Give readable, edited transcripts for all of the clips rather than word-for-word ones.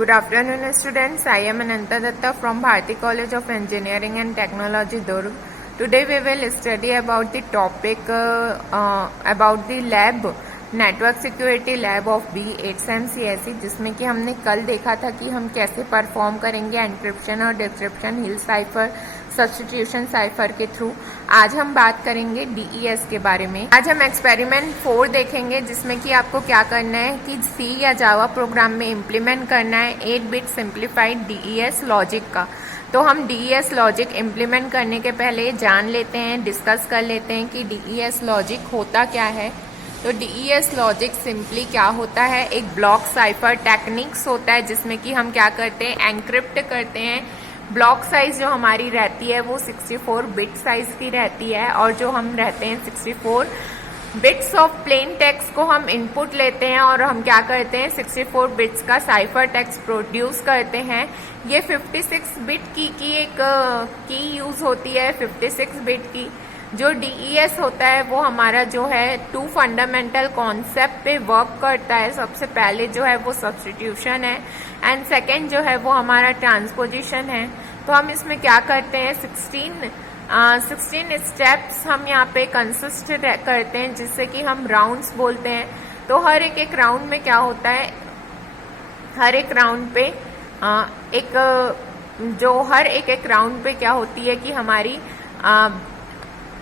Good afternoon, students. I am Ananta Datta from Bharati College of Engineering and Technology, Durg. Today we will study about the topic about the lab, network security lab of B8SAM-CSE, जिसमें कि हमने कल देखा था कि हम कैसे perform करेंगे एनक्रिप्शन और डिक्रिप्शन हिल साइफर सब्स्टिट्यूशन साइफर के थ्रू। आज हम बात करेंगे DES के बारे में। आज हम एक्सपेरिमेंट 4 देखेंगे, जिसमें कि आपको क्या करना है कि C या जावा प्रोग्राम में इम्प्लीमेंट करना है 8-बिट सिंप्लीफाइड DES लॉजिक का। तो हम DES लॉजिक इम्प्लीमेंट करने के पहले जान लेते हैं, डिस्कस कर लेते हैं कि DES लॉजिक होता क्या है। तो DES लॉजिक सिंपली क्या होता है, एक ब्लॉक साइफर टेक्निक्स होता है, जिसमें कि हम क्या करते हैं, एनक्रिप्ट करते हैं। ब्लॉक साइज जो हमारी रहती है वो 64 बिट साइज की रहती है, और जो हम रहते हैं 64 बिट्स ऑफ प्लेन टेक्स्ट को हम इनपुट लेते हैं और हम क्या करते हैं 64 बिट्स का साइफर टेक्स्ट प्रोड्यूस करते हैं। ये 56 बिट की एक की यूज होती है। 56 बिट की जो DES होता है वो हमारा जो है 2 फंडामेंटल कॉन्सेप्ट पे वर्क करता है। सबसे पहले जो है वो सब्स्टिट्यूशन है एंड सेकेंड जो है वो हमारा ट्रांसपोजिशन है। तो हम इसमें क्या करते हैं 16 स्टेप्स हम यहाँ पे कंसिस्ट करते हैं, जिससे कि हम राउंड्स बोलते हैं। तो हर एक राउंड में क्या होता है, हर एक राउंड पे हर एक राउंड पे क्या होती है कि हमारी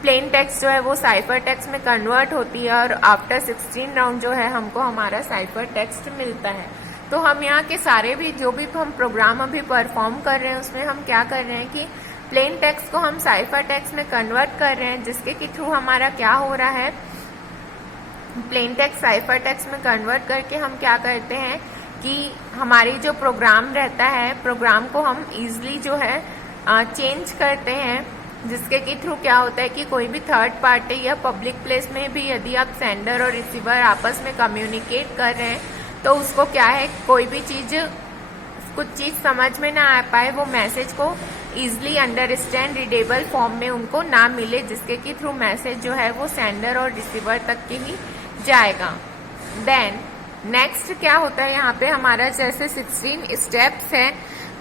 प्लेन टेक्स्ट जो है वो साइफर टेक्स्ट में कन्वर्ट होती है, और आफ्टर 16 राउंड जो है हमको हमारा साइफर टेक्स्ट मिलता है। तो हम यहाँ के सारे भी जो भी हम प्रोग्राम अभी परफॉर्म कर रहे हैं उसमें हम क्या कर रहे हैं कि प्लेन टेक्स्ट को हम साइफर टेक्स्ट में कन्वर्ट कर रहे हैं, जिसके के थ्रू हमारा क्या हो रहा है, प्लेन टेक्स्ट साइफर टेक्स्ट में कन्वर्ट करके हम क्या करते हैं कि हमारी जो प्रोग्राम रहता है, प्रोग्राम को हम इजिली जो है चेंज करते हैं, जिसके के थ्रू क्या होता है कि कोई भी थर्ड पार्टी या पब्लिक प्लेस में भी यदि आप सेंडर और रिसीवर आपस में कम्युनिकेट कर रहे हैं तो उसको क्या है, कोई भी कुछ चीज समझ में ना आ पाए, वो मैसेज को इजिली अंडरस्टैंड रीडेबल फॉर्म में उनको ना मिले, जिसके के थ्रू मैसेज जो है वो सेंडर और रिसीवर तक के ही जाएगा। देन नेक्स्ट क्या होता है, यहाँ पे हमारा जैसे 16 स्टेप्स है,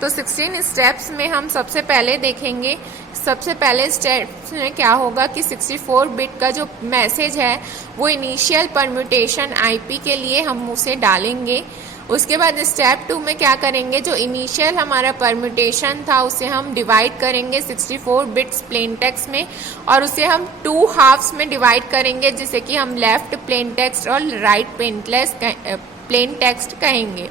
तो 16 स्टेप्स में हम सबसे पहले देखेंगे, सबसे पहले स्टेप्स में क्या होगा कि 64 बिट का जो मैसेज है वो इनिशियल परम्यूटेशन IP के लिए हम उसे डालेंगे। उसके बाद स्टेप 2 में क्या करेंगे, जो इनिशियल हमारा परम्यूटेशन था उसे हम डिवाइड करेंगे 64 बिट्स प्लेन टेक्स्ट में, और उसे हम 2 हाफ्स में डिवाइड करेंगे, जिसे कि हम लेफ्ट प्लेन टेक्स्ट और राइट प्लेन टेक्स्ट कहेंगे।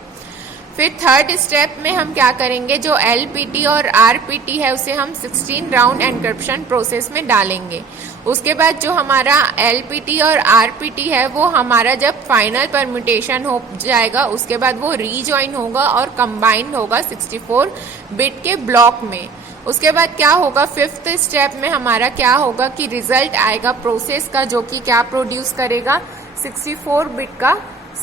फिर थर्ड स्टेप में हम क्या करेंगे, जो LPT और RPT है उसे हम 16 राउंड एनक्रिप्शन प्रोसेस में डालेंगे। उसके बाद जो हमारा LPT और RPT है वो हमारा जब फाइनल परम्यूटेशन हो जाएगा उसके बाद वो रीजॉइन होगा और कंबाइंड होगा 64 बिट के ब्लॉक में। उसके बाद क्या होगा, 5th स्टेप में हमारा क्या होगा कि रिजल्ट आएगा प्रोसेस का, जो कि क्या प्रोड्यूस करेगा, 64 बिट का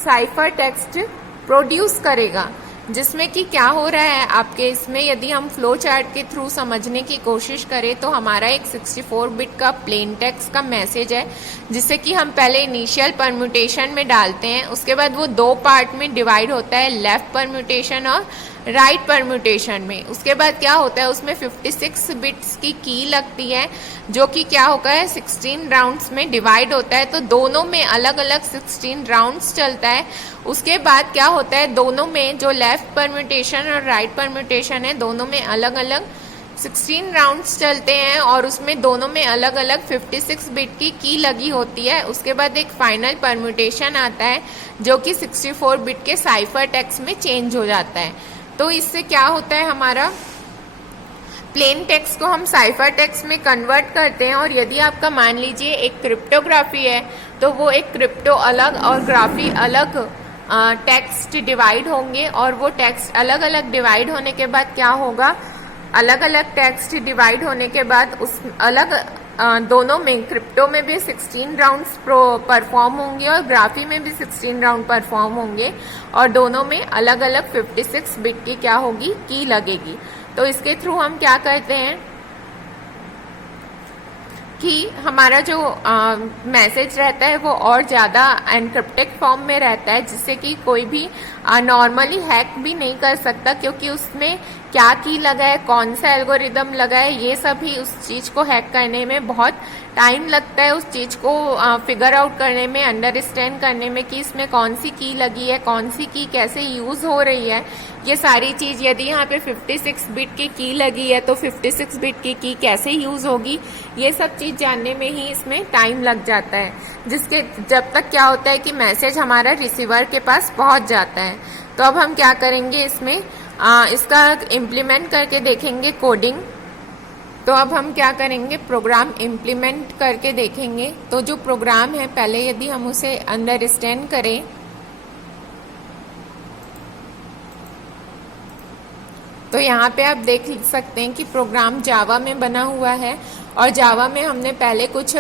साइफर टेक्स्ट प्रोड्यूस करेगा। जिसमें कि क्या हो रहा है आपके इसमें, यदि हम फ्लो चार्ट के थ्रू समझने की कोशिश करें तो हमारा एक 64 बिट का प्लेन टेक्स्ट का मैसेज है, जिसे कि हम पहले इनिशियल परम्यूटेशन में डालते हैं। उसके बाद वो 2 पार्ट में डिवाइड होता है, लेफ्ट परम्यूटेशन और राइट परम्यूटेशन में। उसके बाद क्या होता है, उसमें 56 बिट्स की लगती है, जो कि क्या होगा है 16 राउंड्स में डिवाइड होता है। तो दोनों में अलग अलग 16 राउंड्स चलता है। उसके बाद क्या होता है, दोनों में जो लेफ्ट परम्यूटेशन और राइट परम्यूटेशन है दोनों में अलग अलग 16 राउंड्स चलते हैं, और उसमें दोनों में अलग अलग 56 बिट की लगी होती है। उसके बाद एक फाइनल परम्यूटेशन आता है जो कि 64 बिट के साइफर टेक्स्ट में चेंज हो जाता है। तो इससे क्या होता है, हमारा प्लेन टेक्स्ट को हम साइफर टेक्स्ट में कन्वर्ट करते हैं। और यदि आपका मान लीजिए एक क्रिप्टोग्राफी है तो वो एक क्रिप्टो अलग और ग्राफी अलग टेक्स्ट डिवाइड होंगे, और वो टेक्स्ट अलग अलग डिवाइड होने के बाद क्या होगा, अलग अलग टेक्स्ट डिवाइड होने के बाद उस अलग दोनों में, क्रिप्टो में भी 16 राउंड्स परफॉर्म होंगे और ग्राफी में भी 16 राउंड परफॉर्म होंगे, और दोनों में अलग अलग 56 बिट की क्या होगी, की लगेगी। तो इसके थ्रू हम क्या करते हैं कि हमारा जो मैसेज रहता है वो और ज़्यादा एनक्रिप्टेड फॉर्म में रहता है, जिससे कि कोई भी नॉर्मली हैक भी नहीं कर सकता, क्योंकि उसमें क्या की लगा है, कौन सा एल्गोरिदम लगा है, ये सभी उस चीज़ को हैक करने में बहुत टाइम लगता है, उस चीज़ को फिगर आउट करने में, अंडरस्टैंड करने में कि इसमें कौन सी की लगी है, कौन सी की कैसे यूज़ हो रही है। ये सारी चीज़, यदि यहाँ पे 56 बिट की लगी है तो 56 बिट की कैसे यूज़ होगी, ये सब चीज़ जानने में ही इसमें टाइम लग जाता है, जिसके जब तक क्या होता है कि मैसेज हमारा रिसीवर के पास पहुँच जाता है। तो अब हम क्या करेंगे, इसमें इसका इम्प्लीमेंट करके देखेंगे कोडिंग। तो अब हम क्या करेंगे, प्रोग्राम इम्प्लीमेंट करके देखेंगे। तो जो प्रोग्राम है, पहले यदि हम उसे अंडरस्टैंड करें तो यहाँ पे आप देख सकते हैं कि प्रोग्राम जावा में बना हुआ है, और जावा में हमने पहले कुछ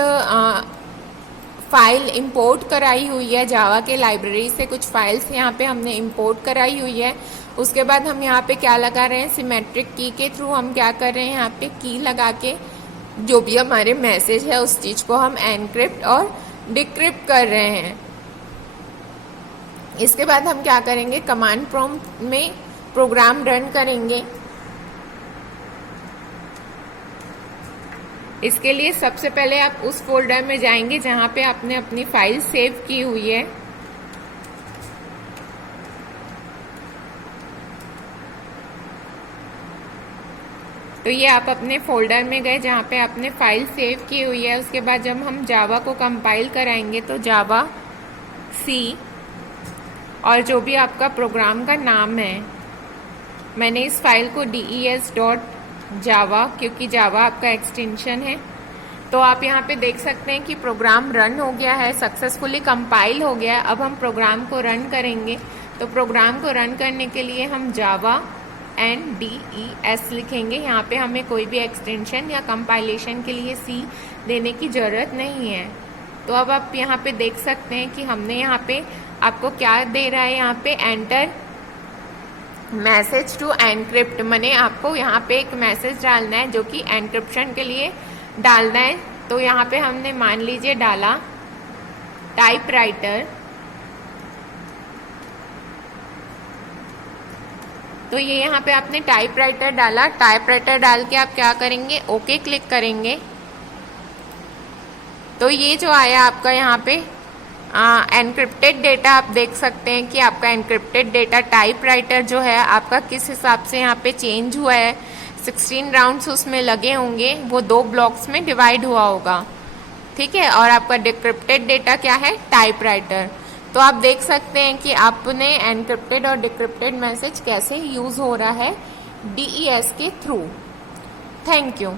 फाइल इंपोर्ट कराई हुई है, जावा के लाइब्रेरी से कुछ फाइल्स यहाँ पे हमने इंपोर्ट कराई हुई है। उसके बाद हम यहाँ पे क्या लगा रहे हैं, सिमेट्रिक की के थ्रू हम क्या कर रहे हैं, यहाँ पे की लगा के जो भी हमारे मैसेज है उस चीज़ को हम एनक्रिप्ट और डिक्रिप्ट कर रहे हैं। इसके बाद हम क्या करेंगे, कमांड प्रॉम्प्ट में प्रोग्राम रन करेंगे। इसके लिए सबसे पहले आप उस फोल्डर में जाएंगे जहां पे आपने अपनी फाइल सेव की हुई है। तो ये आप अपने फोल्डर में गए जहां पे आपने फाइल सेव की हुई है। उसके बाद जब हम जावा को कंपाइल कराएंगे तो जावा सी और जो भी आपका प्रोग्राम का नाम है, मैंने इस फाइल को des.java, क्योंकि जावा आपका एक्सटेंशन है। तो आप यहाँ पे देख सकते हैं कि प्रोग्राम रन हो गया है, सक्सेसफुली कंपाइल हो गया है। अब हम प्रोग्राम को रन करेंगे। तो प्रोग्राम को रन करने के लिए हम जावा NDES लिखेंगे। यहाँ पे हमें कोई भी एक्सटेंशन या कंपाइलेशन के लिए सी देने की ज़रूरत नहीं है। तो अब आप यहाँ पे देख सकते हैं कि हमने यहाँ पे आपको क्या दे रहा है, यहाँ पे एंटर मैसेज टू एनक्रिप्ट, मैंने आपको यहाँ पे एक मैसेज डालना है जो कि एनक्रिप्शन के लिए डालना है। तो यहाँ पे हमने मान लीजिए डाला टाइपराइटर। तो ये यहाँ पे आपने टाइपराइटर डाला। टाइपराइटर डाल के आप क्या करेंगे, ओके क्लिक करेंगे। तो ये जो आया आपका यहाँ पे एनक्रिप्टेड डेटा, आप देख सकते हैं कि आपका एनक्रिप्टेड डेटा टाइपराइटर जो है आपका किस हिसाब से यहाँ पे चेंज हुआ है। 16 राउंड्स उसमें लगे होंगे, वो 2 ब्लॉक्स में डिवाइड हुआ होगा, ठीक है। और आपका डिक्रिप्टेड डेटा क्या है, टाइपराइटर। तो आप देख सकते हैं कि आपने एनक्रिप्टेड और डिक्रिप्टेड मैसेज कैसे यूज़ हो रहा है DES के थ्रू। Thank you.